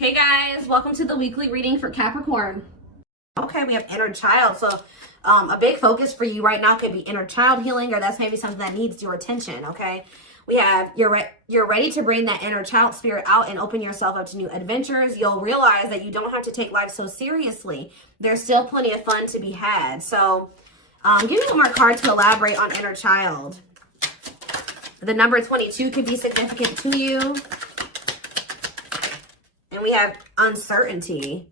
Hey guys, welcome to the weekly reading for Capricorn. Okay, we have inner child. So a big focus for you right now could be inner child healing, or that's maybe something that needs your attention, okay? We have you're ready to bring that inner child spirit out and open yourself up to new adventures. You'll realize that you don't have to take life so seriously. There's still plenty of fun to be had. So give me one more card to elaborate on inner child. The number 22 could be significant to you. And we have uncertainty.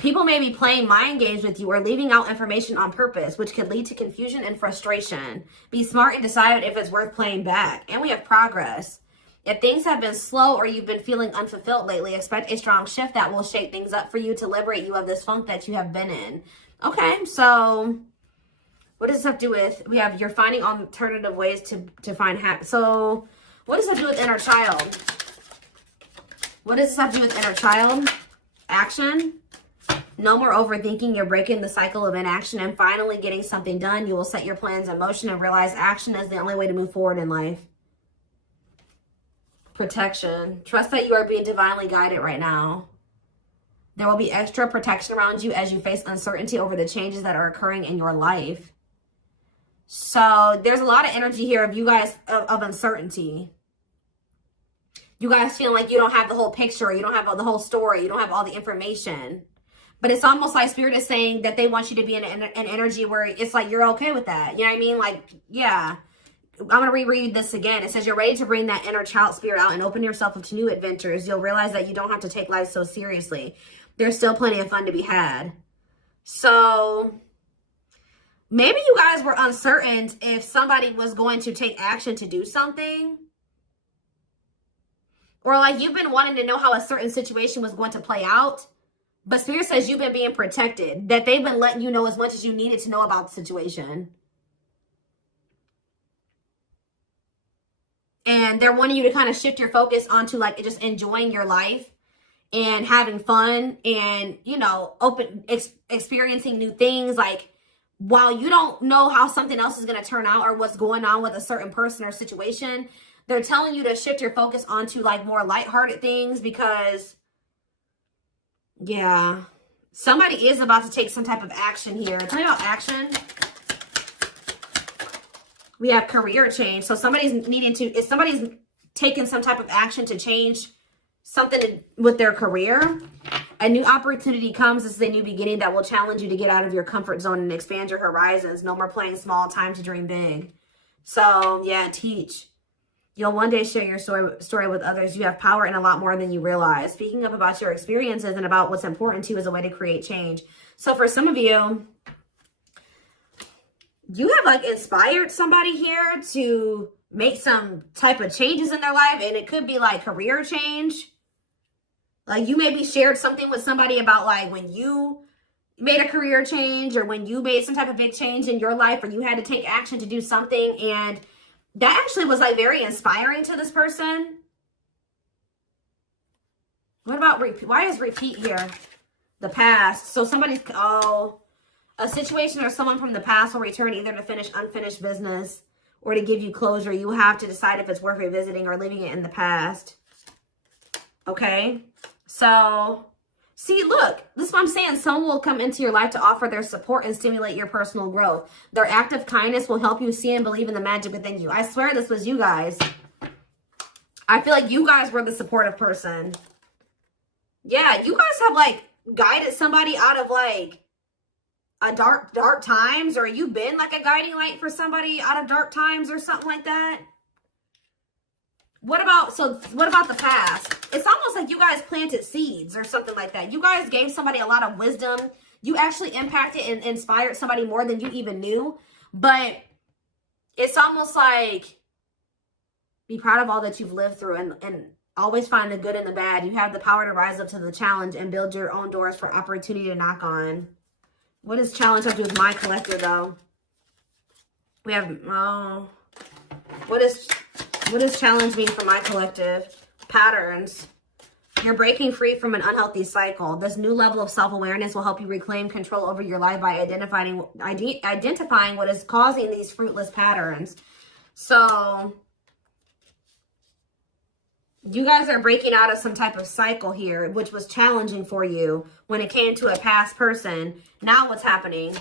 People may be playing mind games with you or leaving out information on purpose, which could lead to confusion and frustration. Be smart and decide if it's worth playing back. And we have progress. If things have been slow or you've been feeling unfulfilled lately, expect a strong shift that will shake things up for you to liberate you of this funk that you have been in. Okay, so what does this have to do with? We have you're finding alternative ways to find happiness. So what does that do with inner child? What does this have to do with inner child? Action. No more overthinking. You're breaking the cycle of inaction and finally getting something done. You will set your plans in motion and realize action is the only way to move forward in life. Protection. Trust that you are being divinely guided right now. There will be extra protection around you as you face uncertainty over the changes that are occurring in your life. So there's a lot of energy here of you guys of uncertainty. You guys feel like you don't have the whole picture. You don't have the whole story. You don't have all the information. But it's almost like Spirit is saying that they want you to be in an energy where it's like you're okay with that. You know what I mean? Like, yeah. I'm going to reread this again. It says you're ready to bring that inner child spirit out and open yourself up to new adventures. You'll realize that you don't have to take life so seriously. There's still plenty of fun to be had. So maybe you guys were uncertain if somebody was going to take action to do something. Or like you've been wanting to know how a certain situation was going to play out. But Spirit says you've been being protected. That they've been letting you know as much as you needed to know about the situation. And they're wanting you to kind of shift your focus onto like just enjoying your life. And having fun. And, you know, experiencing new things. Like while you don't know how something else is going to turn out. Or what's going on with a certain person or situation. They're telling you to shift your focus onto like more lighthearted things because, yeah, somebody is about to take some type of action here. Tell me about action. We have career change. So somebody's if somebody's taking some type of action to change something with their career, a new opportunity comes. This is a new beginning that will challenge you to get out of your comfort zone and expand your horizons. No more playing small, time to dream big. So yeah, teach. You'll one day share your story with others. You have power in a lot more than you realize. Speaking up about your experiences and about what's important to you is a way to create change. So for some of you, you have like inspired somebody here to make some type of changes in their life. And it could be like career change. Like you maybe shared something with somebody about like when you made a career change or when you made some type of big change in your life or you had to take action to do something, and that actually was like very inspiring to this person. What about repeat? Why is repeat here? The past. So somebody's, a situation or someone from the past will return either to finish unfinished business or to give you closure. You have to decide if it's worth revisiting or leaving it in the past. Okay. So see, look, this is what I'm saying. Someone will come into your life to offer their support and stimulate your personal growth. Their act of kindness will help you see and believe in the magic within you. I swear this was you guys. I feel like you guys were the supportive person. Yeah, you guys have like guided somebody out of like a dark times, or you've been like a guiding light for somebody out of dark times or something like that. What about the past? It's almost like you guys planted seeds or something like that. You guys gave somebody a lot of wisdom. You actually impacted and inspired somebody more than you even knew. But it's almost like be proud of all that you've lived through and always find the good and the bad. You have the power to rise up to the challenge and build your own doors for opportunity to knock on. What does challenge have to do with my collective though? We have, what does challenge mean for my collective? Patterns. You're breaking free from an unhealthy cycle. This new level of self-awareness will help you reclaim control over your life by identifying what is causing these fruitless patterns. So You guys are breaking out of some type of cycle here, which was challenging for you when it came to a past person. Now what's happening?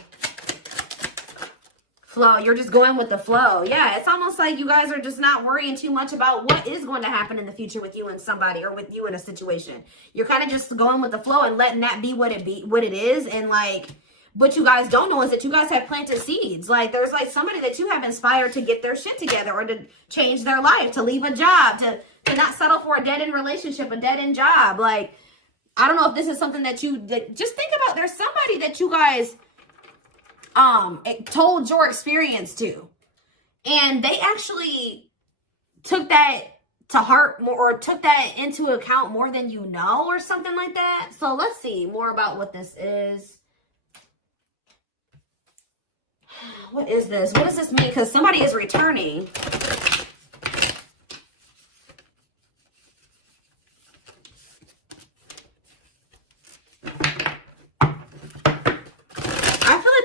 Flow. You're just going with the flow. Yeah, it's almost like you guys are just not worrying too much about what is going to happen in the future with you and somebody, or with you in a situation. You're kind of just going with the flow and letting that be what it is. And like, what you guys don't know is that you guys have planted seeds. Like, there's like somebody that you have inspired to get their shit together, or to change their life, to leave a job, to not settle for a dead-end relationship, a dead-end job. Like, I don't know if this is something that you, just think about. There's somebody that you guys told your experience to, and they actually took that to heart more, or took that into account more than you know, or something like that. So let's see more about what this is. What is this? What does this mean? Because somebody is returning.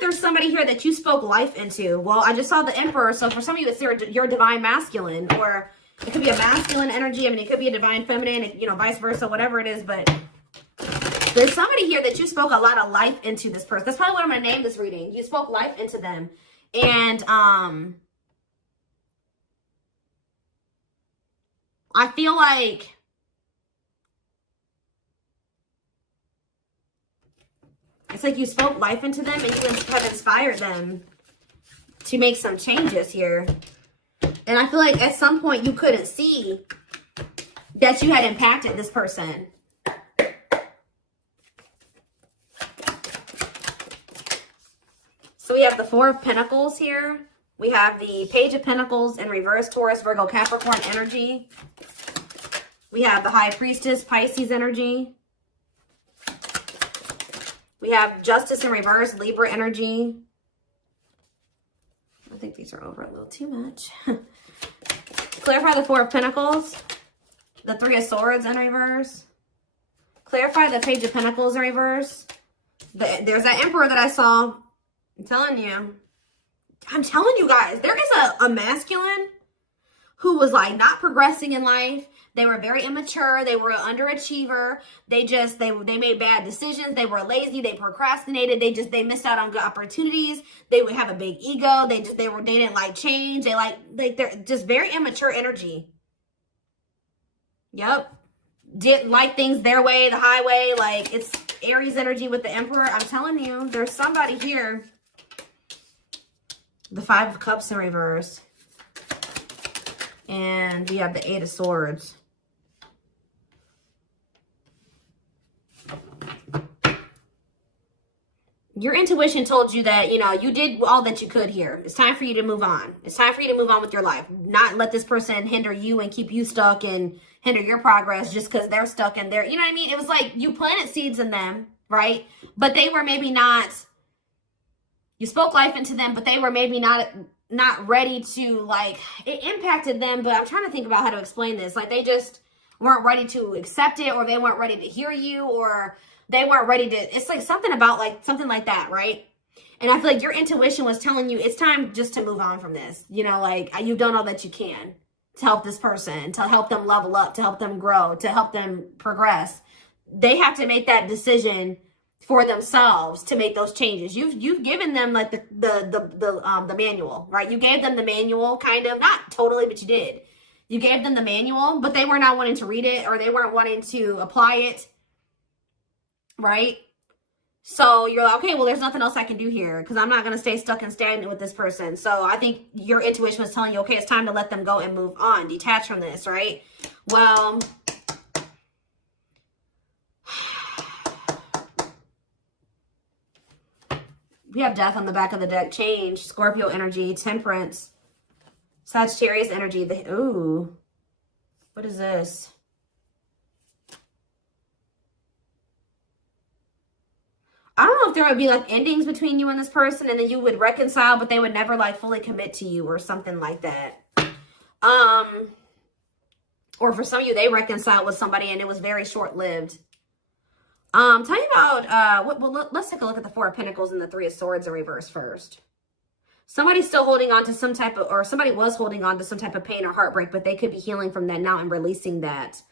There's somebody here that you spoke life into. Well, I just saw the Emperor, so for some of you, it's your divine masculine, or it could be a masculine energy. I mean, it could be a divine feminine, you know, vice versa, whatever it is. But there's somebody here that you spoke a lot of life into this person. That's probably what I'm going to name this reading. You spoke life into them. And I feel like it's like you spoke life into them, and you have inspired them to make some changes here. And I feel like at some point you couldn't see that you had impacted this person. So we have the Four of Pentacles here. We have the Page of Pentacles in reverse, Taurus, Virgo, Capricorn energy. We have the High Priestess, Pisces energy. We have Justice in reverse, Libra energy. I think these are over a little too much. Clarify the Four of Pentacles. The Three of Swords in reverse. Clarify the Page of Pentacles in reverse. There's that Emperor that I saw. I'm telling you guys, there is a masculine who was like not progressing in life. They were very immature. They were an underachiever. They made bad decisions. They were lazy. They procrastinated. They missed out on good opportunities. They would have a big ego. They didn't like change. They're just very immature energy. Yep. Didn't like things their way, the highway. Like, it's Aries energy with the Emperor. I'm telling you, there's somebody here. The Five of Cups in reverse. And we have the Eight of Swords. Your intuition told you that, you know, you did all that you could here. It's time for you to move on. It's time for you to move on with your life. Not let this person hinder you and keep you stuck and hinder your progress just because they're stuck in there. You know what I mean? It was like you planted seeds in them, right? But they were maybe not, you spoke life into them, but they were maybe not ready to, like, it impacted them. But I'm trying to think about how to explain this. Like, they just weren't ready to accept it, or they weren't ready to hear you, or they weren't ready to, it's like something about like, something like that, right? And I feel like your intuition was telling you it's time just to move on from this. You know, like, you've done all that you can to help this person, to help them level up, to help them grow, to help them progress. They have to make that decision for themselves to make those changes. You've given them like the manual, right? You gave them the manual, kind of, not totally, but you did. You gave them the manual, but they were not wanting to read it, or they weren't wanting to apply it. Right? So you're like, okay, well, there's nothing else I can do here because I'm not going to stay stuck and stagnant with this person. So I think your intuition was telling you, okay, it's time to let them go and move on, detach from this, right? Well, we have Death on the back of the deck, Change, Scorpio energy, Temperance, Sagittarius energy. Ooh, what is this? I don't know if there would be like endings between you and this person, and then you would reconcile, but they would never like fully commit to you or something like that. Or for some of you, they reconciled with somebody and it was very short-lived. Tell me about, well, let's take a look at the Four of Pentacles and the Three of Swords in reverse first. Somebody's still holding on to some type of, or somebody was holding on to some type of pain or heartbreak, but they could be healing from that now and releasing that.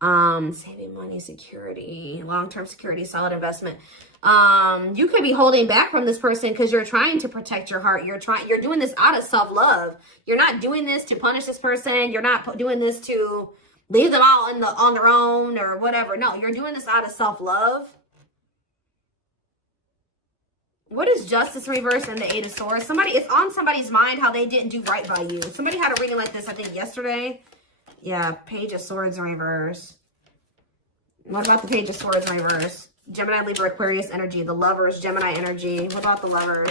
Saving money, security, long-term security, solid investment. You could be holding back from this person because you're trying to protect your heart. You're doing this out of self-love. You're not doing this to punish this person. You're not doing this to leave them all on their own or whatever. No, you're doing this out of self-love. What is justice reverse and the 8 of swords? It's on somebody's mind how they didn't do right by you. Somebody had a reading like this, I think, yesterday. Yeah, page of swords in reverse. What about the page of swords in reverse? Gemini, Libra, Aquarius energy. The lovers, Gemini energy. What about the lovers?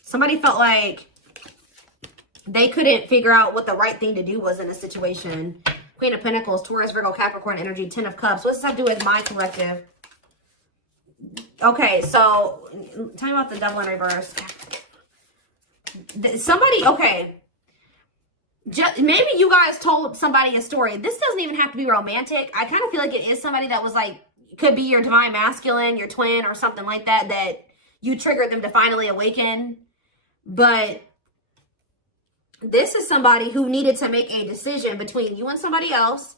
Somebody felt like they couldn't figure out what the right thing to do was in a situation. Queen of Pentacles, Taurus, Virgo, Capricorn energy, 10 of Cups. What does that have to do with my collective? Okay, so tell me about the devil in reverse. Somebody, okay. Maybe you guys told somebody a story. This doesn't even have to be romantic. I kind of feel like it is somebody that was like, could be your divine masculine, your twin or something like that, that you triggered them to finally awaken. But this is somebody who needed to make a decision between you and somebody else.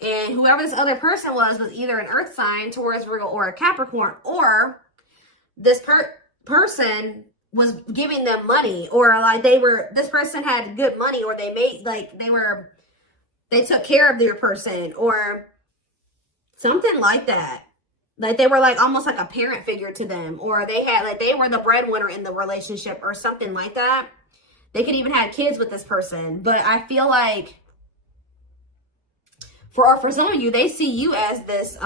And whoever this other person was either an earth sign, Taurus, Virgo, or a Capricorn, or this person was giving them money, or like this person had good money, or they made, like they took care of their person, or something like that. Like they were like almost like a parent figure to them, or they were the breadwinner in the relationship or something like that. They could even have kids with this person. But I feel like for some of you, they see you as this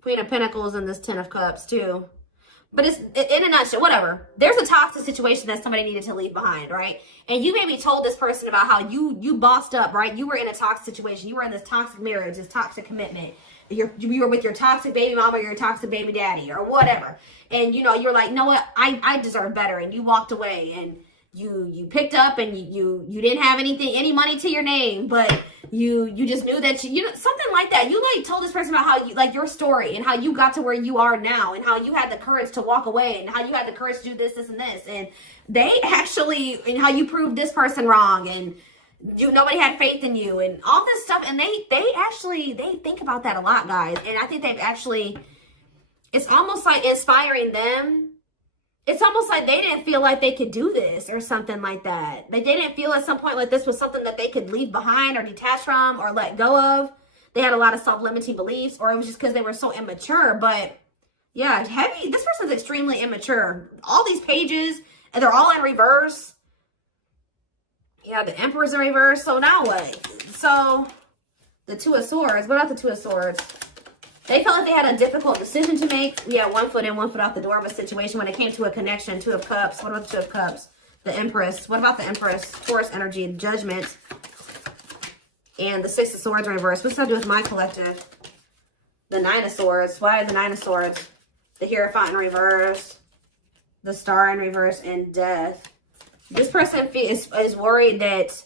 Queen of Pentacles and this 10 of Cups too. But it's in a nutshell, whatever. There's a toxic situation that somebody needed to leave behind, right? And you maybe told this person about how you bossed up, right? You were in a toxic situation. You were in this toxic marriage, this toxic commitment. You were with your toxic baby mama or your toxic baby daddy or whatever. And, you know, you're like, no, what? I deserve better. And you walked away and you picked up and you didn't have any money to your name, but you just knew that you know, something like that. You like told this person about how you, like, your story and how you got to where you are now and how you had the courage to walk away and how you had the courage to do this and this. And they actually, and how you proved this person wrong and nobody had faith in you and all this stuff. And they think about that a lot, guys. And I think they've actually, it's almost like inspiring them. It's almost like they didn't feel like they could do this or something like that. Like they didn't feel at some point like this was something that they could leave behind or detach from or let go of. They had a lot of self-limiting beliefs, or it was just because they were so immature. But yeah, heavy. This person's extremely immature. All these pages, and they're all in reverse. Yeah, the Emperor's in reverse. So now what? So the Two of Swords. What about the Two of Swords? They felt like they had a difficult decision to make. Yeah, 1 foot in, 1 foot out the door of a situation when it came to a connection. 2 of Cups. What about the 2 of Cups? The Empress. What about the Empress? Taurus energy, Judgment. And the 6 of Swords in reverse. What's that do with my collective? The 9 of Swords. Why the 9 of Swords? The Hierophant in reverse. The Star in reverse. And Death. This person is worried that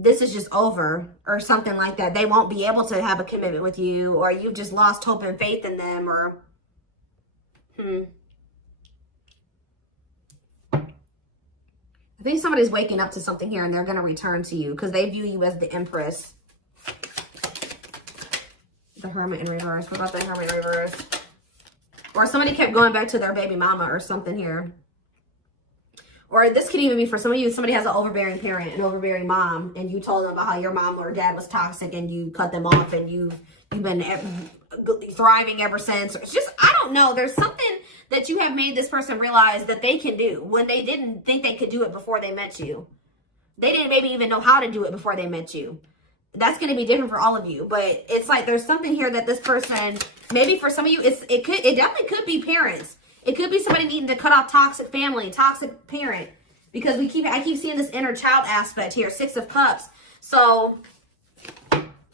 this is just over or something like that. They won't be able to have a commitment with you, or you've just lost hope and faith in them, or I think somebody's waking up to something here and they're going to return to you because they view you as the Empress. The Hermit in reverse. What about the Hermit in reverse? Or somebody kept going back to their baby mama or something here. Or this could even be for some of you, somebody has an overbearing parent, an overbearing mom, and you told them about how your mom or dad was toxic and you cut them off and you've been thriving ever since. It's just, I don't know. There's something that you have made this person realize that they can do when they didn't think they could do it before they met you. They didn't maybe even know how to do it before they met you. That's going to be different for all of you. But it's like there's something here that this person, maybe for some of you, it definitely could be parents. It could be somebody needing to cut off toxic family, toxic parent, because I keep seeing this inner child aspect here, 6 of Cups. So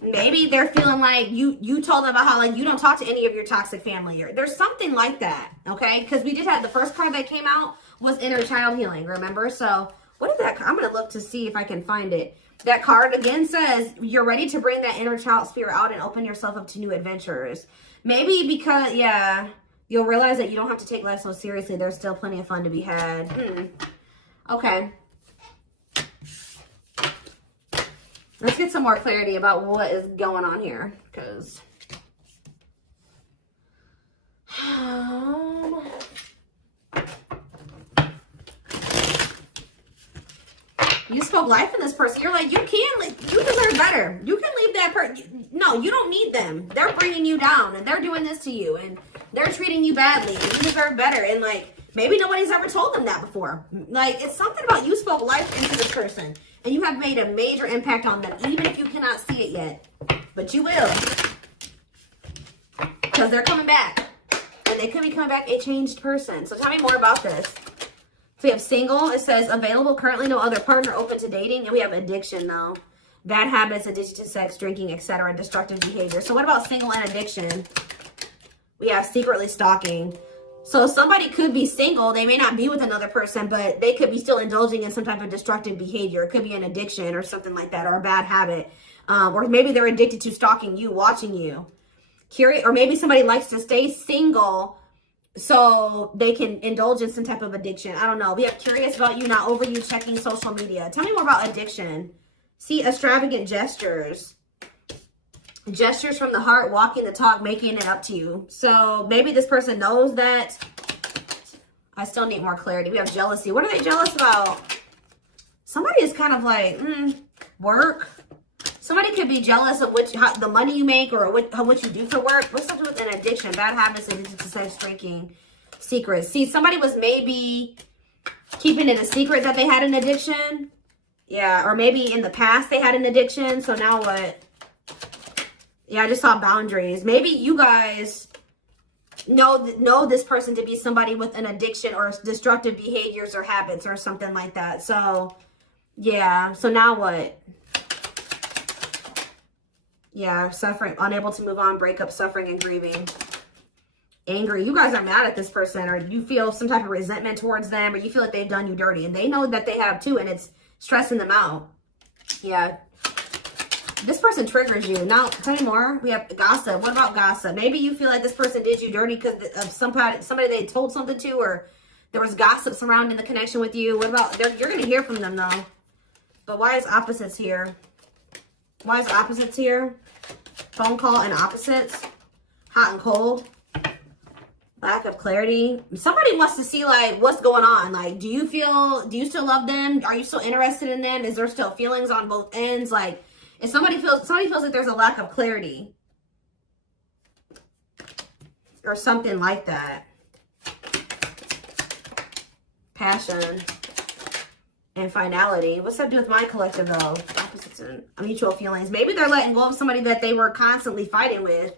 maybe they're feeling like you told them about how like you don't talk to any of your toxic family, or there's something like that, okay? Because we did have the first card that came out was inner child healing, remember? So What is that? I'm going to look to see if I can find it. That card again says you're ready to bring that inner child spirit out and open yourself up to new adventures. Maybe because, yeah, you'll realize that you don't have to take life so seriously. There's still plenty of fun to be had. Okay. Let's get some more clarity about what is going on here. Because... you spoke life in this person. You're like, you deserve better. You can leave that person. No, you don't need them. They're bringing you down and they're doing this to you and they're treating you badly. And you deserve better. And like, maybe nobody's ever told them that before. Like, it's something about you spoke life into this person and you have made a major impact on them, even if you cannot see it yet. But you will. Because they're coming back. And they could be coming back a changed person. So tell me more about this. So we have single. It says available, currently no other partner, open to dating. And we have addiction though. Bad habits, addiction to sex, drinking, etc. Destructive behavior. So what about single and addiction? We have secretly stalking. So somebody could be single. They may not be with another person, but they could be still indulging in some type of destructive behavior. It could be an addiction or something like that, or a bad habit. Or maybe they're addicted to stalking you, watching you. Curious, or maybe somebody likes to stay single so they can indulge in some type of addiction. I don't know. We have curious about you, not over you, checking social media. Tell me more about addiction. See, extravagant gestures. Gestures from the heart, walking the talk, making it up to you. So maybe this person knows that. I still need more clarity. We have jealousy. What are they jealous about? Somebody is kind of like, work. Somebody could be jealous of the money you make or what you do for work. What's up with an addiction? Bad habits, addicted to sex, drinking, secrets. See, somebody was maybe keeping it a secret that they had an addiction. Yeah, or maybe in the past they had an addiction. So now what? Yeah, I just saw boundaries. Maybe you guys know this person to be somebody with an addiction or destructive behaviors or habits or something like that. So, yeah. So now what? Yeah, suffering, unable to move on, breakup, suffering, and grieving. Angry. You guys are mad at this person, or you feel some type of resentment towards them, or you feel like they've done you dirty. And they know that they have too, and it's stressing them out. Yeah. This person triggers you. Now, tell me more. We have gossip. What about gossip? Maybe you feel like this person did you dirty because of somebody they told something to, or there was gossip surrounding the connection with you. What about, you're going to hear from them though. But why is opposites here? Why is opposites here? Phone call and opposites. Hot and cold. Lack of clarity. Somebody wants to see like what's going on. Like, do you still love them? Are you still interested in them? Is there still feelings on both ends? Like, if somebody feels like there's a lack of clarity or something like that. Passion and finality. What's that do with my collective though? Opposites and mutual feelings. Maybe they're letting go of somebody that they were constantly fighting with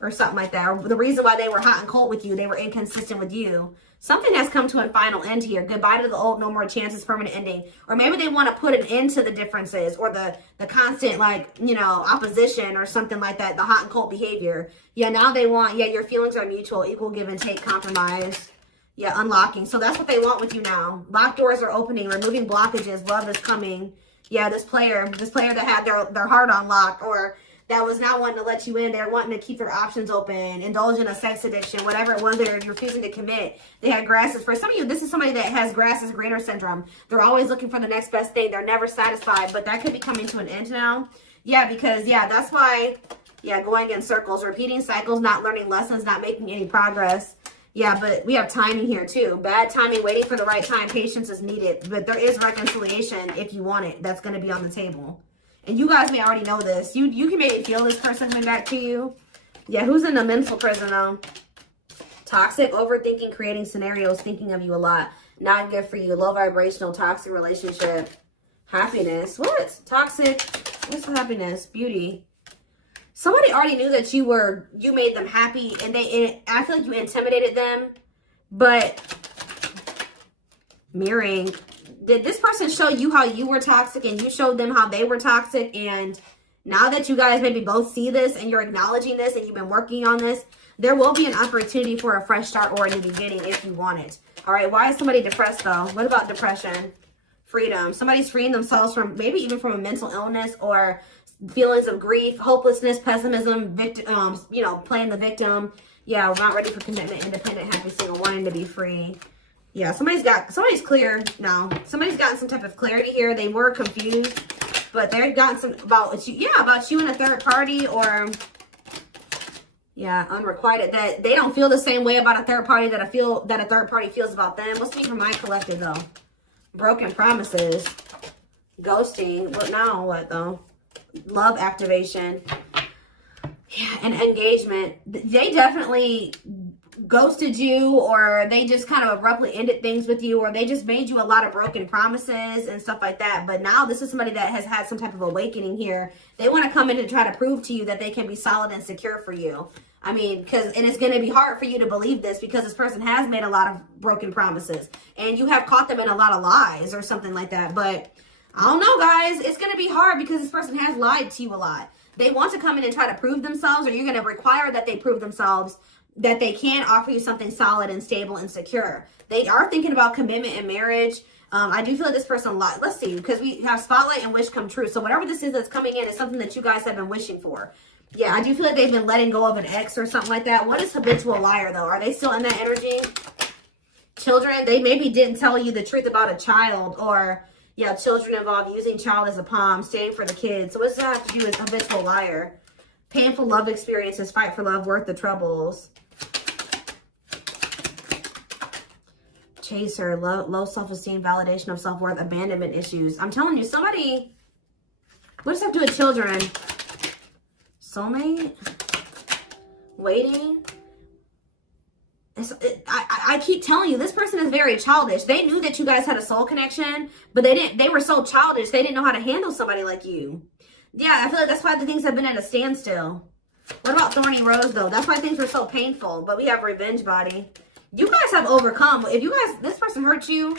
or something like that. Or the reason why they were hot and cold with you, they were inconsistent with you. Something has come to a final end here. Goodbye to the old, no more chances, permanent ending. Or maybe they want to put an end to the differences or the constant, like, you know, opposition or something like that. The hot and cold behavior. Yeah, now they want, yeah, your feelings are mutual, equal give and take, compromise. Yeah, unlocking. So that's what they want with you now. Locked doors are opening, removing blockages. Love is coming. Yeah, this player that had their heart unlocked, or that was not wanting to let you in. They're wanting to keep their options open, indulge in a sex addiction, whatever it was they're refusing to commit. They had grasses. For some of you, this is somebody that has grass is greener syndrome. They're always looking for the next best thing. They're never satisfied, but that could be coming to an end now. Yeah, because, yeah, that's why, yeah, going in circles, repeating cycles, not learning lessons, not making any progress. Yeah, but we have timing here too. Bad timing, waiting for the right time. Patience is needed. But there is reconciliation if you want it. That's going to be on the table. And you guys may already know this. You can maybe feel this person coming back to you. Yeah, who's in a mental prison though? Toxic, overthinking, creating scenarios, thinking of you a lot. Not good for you. Low vibrational, toxic relationship. Happiness. What? Toxic. What's the happiness? Beauty. Somebody already knew that you made them happy, and I feel like you intimidated them. But mirroring, did this person show you how you were toxic and you showed them how they were toxic? And now that you guys maybe both see this and you're acknowledging this and you've been working on this, there will be an opportunity for a fresh start or a new beginning if you want it. All right, why is somebody depressed though? What about depression? freedom. Somebody's freeing themselves from maybe even from a mental illness or feelings of grief, hopelessness, pessimism, victim, you know, playing the victim. Yeah, we're not ready for commitment, independent, happy, single, wanting to be free. Yeah, somebody's clear now. Somebody's gotten some type of clarity here. They were confused, but they've gotten some about you, yeah, about you and a third party, or yeah, unrequited. That they don't feel the same way about a third party that a third party feels about them. What's me for my collective though? Broken promises, ghosting. What now? What though? Love activation. Yeah, and engagement. They definitely ghosted you, or they just kind of abruptly ended things with you, or they just made you a lot of broken promises and stuff like that. But now this is somebody that has had some type of awakening here. They want to come in and try to prove to you that they can be solid and secure for you. I mean, and it's going to be hard for you to believe this because this person has made a lot of broken promises and you have caught them in a lot of lies or something like that. But I don't know, guys. It's going to be hard because this person has lied to you a lot. They want to come in and try to prove themselves, or you're going to require that they prove themselves that they can offer you something solid and stable and secure. They are thinking about commitment and marriage. I do feel like this person lied. Let's see, because we have spotlight and wish come true. So whatever this is that's coming in is something that you guys have been wishing for. Yeah, I do feel like they've been letting go of an ex or something like that. What is habitual liar, though? Are they still in that energy? Children, they maybe didn't tell you the truth about a child, or yeah, children involved, using child as a palm, staying for the kids. So what does that have to do with habitual liar? Painful love experiences, fight for love, worth the troubles. Chaser, low self-esteem, validation of self-worth, abandonment issues. I'm telling you, somebody, what does that have to do with children? Soulmate? Waiting? I keep telling you, this person is very childish. They knew that you guys had a soul connection, but they were so childish, they didn't know how to handle somebody like you. Yeah, I feel like that's why the things have been at a standstill. What about Thorny Rose, though? That's why things were so painful, but we have Revenge Body. You guys have overcome. If you guys, this person hurt you,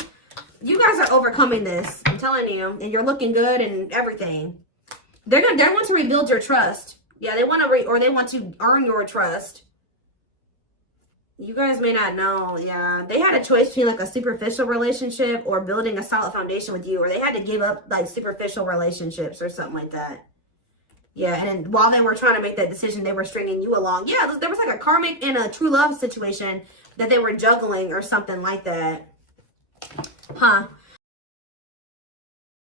you guys are overcoming this. I'm telling you, and you're looking good and everything. They want to rebuild your trust. Yeah, they want to they want to earn your trust. You guys may not know. Yeah, they had a choice between like a superficial relationship or building a solid foundation with you, or they had to give up like superficial relationships or something like that. Yeah, and then while they were trying to make that decision, they were stringing you along. Yeah, there was like a karmic and a true love situation that they were juggling or something like that. Huh.